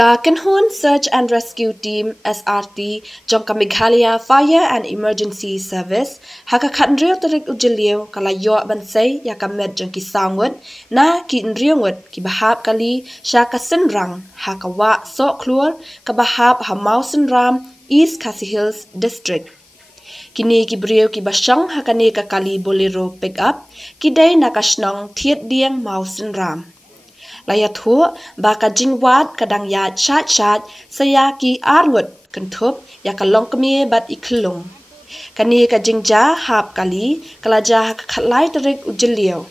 Ka Kenhun Search and Rescue Team SRT jong ka Meghalaya Fire and Emergency Service haka khandril tarik ujeliu kala yo bansai ya ka med jong ki sangwat na ki nriongwat ki bahap kali sha ka senrang haka wa so klur ka bahap ha Mausen Ram East Khasi Hills District. Kini ki brio ki basang hakane ka kali bolero pick up ki day nakasnong thiet dieng Mausen Ram. Layat hu baka jingwat kadang ya chat saya ki arngut kentup ya kalong kemie bat iklung. Kani ka jingja hap kali kalaja khatlai terik ujeliu.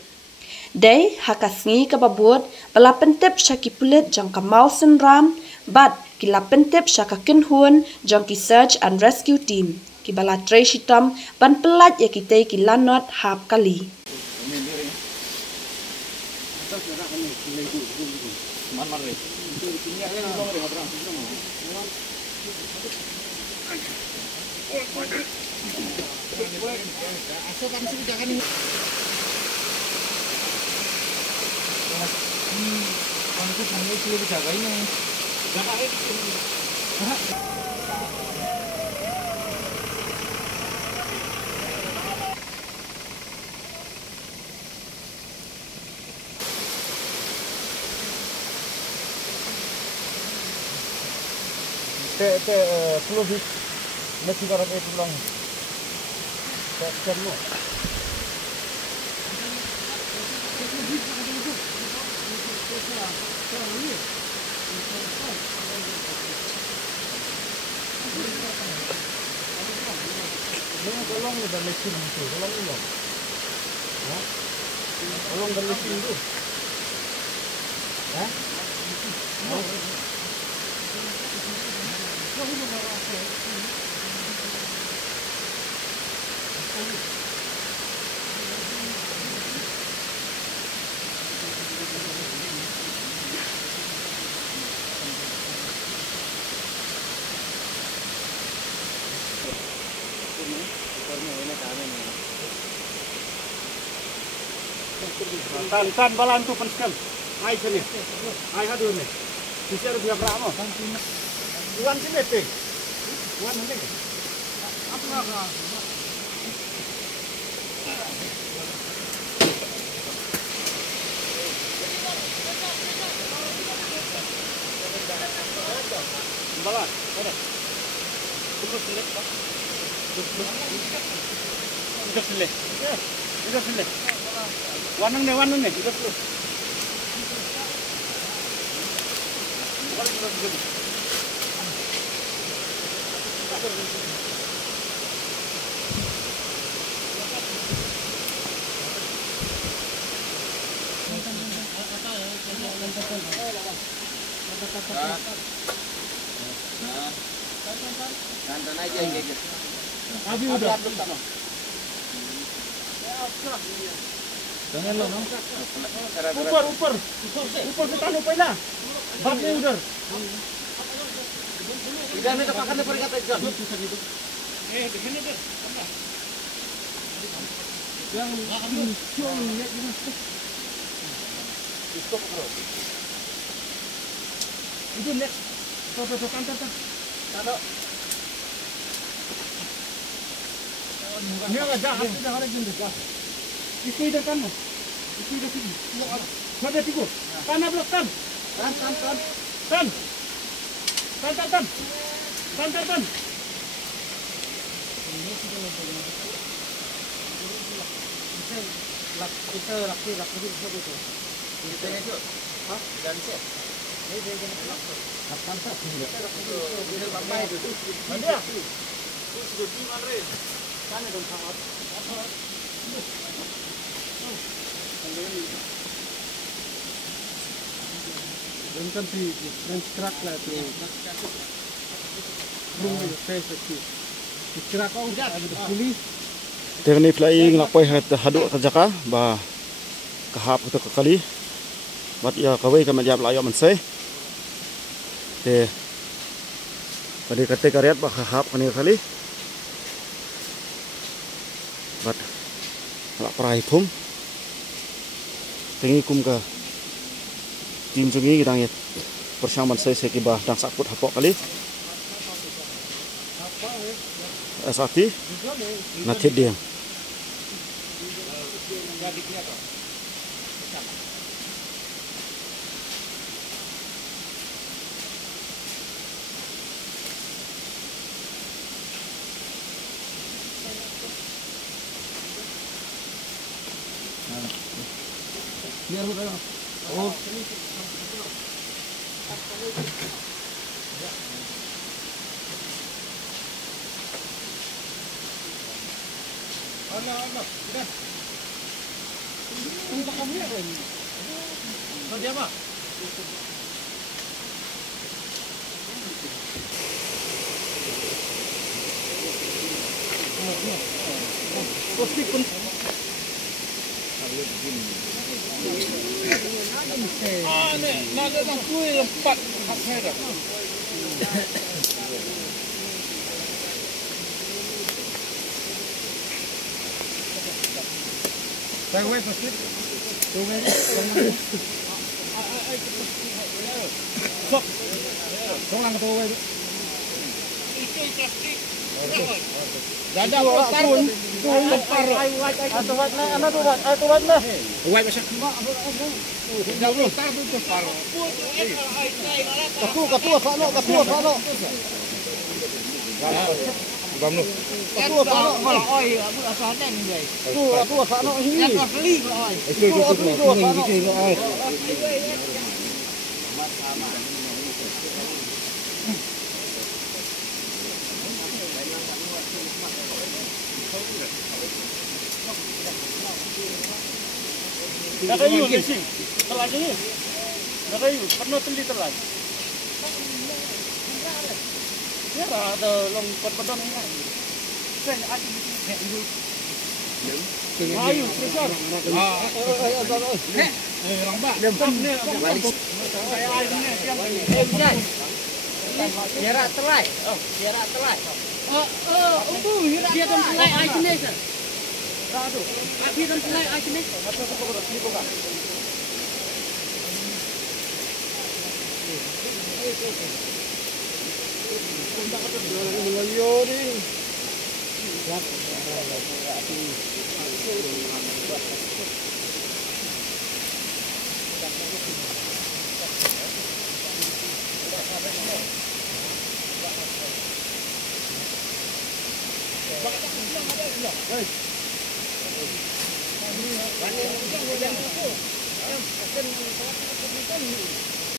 Day hakasngi ka babut bala pentep syaki pulit jang ka Mausen Ram bat kila pentep syaka Kenhun jang ki Search and Rescue Team ki bala tray shitam ban pelat ya kitay ki lanot hap kali. Pulau di masih kalau itu pulang, semua. Tolong dan mesin itu, tolong dulu. Tolong dan mesin itu. Tan balan tu penskam. Ai sini. Ai hadu ni. Bisa rupiah berapa? Uang sini pe. Uang mana? Apa? Balan. Ada. Terus sini. Terus sini. Terus sini. Warnang nih, kita terus. Santan aja gitu. Abi udah. Jangan lo, no? ऊपर से तानो पहला बाद में उधर इधर में तो पकड़ने पड़ेगा तो इधर देखने दे yang muncul ya इसको पकड़ो itu next तो kantor taruh ini enggak jahat sudah ada jendela इसको इधर करना इसको इधर sini ada tiga tanah blok tan kita laki itu kita itu dan itu dan kan si crack lah tu belum face lagi crack kau ada polis teknik flying lapai haduk terjaka bah kahap itu kekali bat ya kawai kami jawab layak mensai te pada kata karyat bah kahap kani kali bat lak perai pum tengi kum ka tim sungi kita ngit persiang man saya kibah dang sakut hapok kali SRT na thiding biar udah oh Allah sudah untuk kamu ya ini dia apa pasti pun nak kuih lempat hak saya dah. Saya wait pasti. Tu wait. Sok. Tolong tu wait. Itu pasti. Dada besar pun. Lempar. Atau wat na, ano tu wat? Atau wat na. Wait pasal. Dah besar tu lempar. Katua sano. Vamos. Katua sano. Oi, abu asanan ni guys. Katua sano ini. Yang beli oi. Itu oi. Dah kayu ni sih. Telan ni. Dah kayu, pernah teli telan. Ya ada long pot-potan ni. Sen ada ni. Kayu besar. Lambat. Lempam ni. Saya air ni yang Biara telai. Biara telai. Itu biara telai air ni. Aduh, api dan telai air ni. Apa pokok ni pokok. Kontak ada melayu ni. Banyak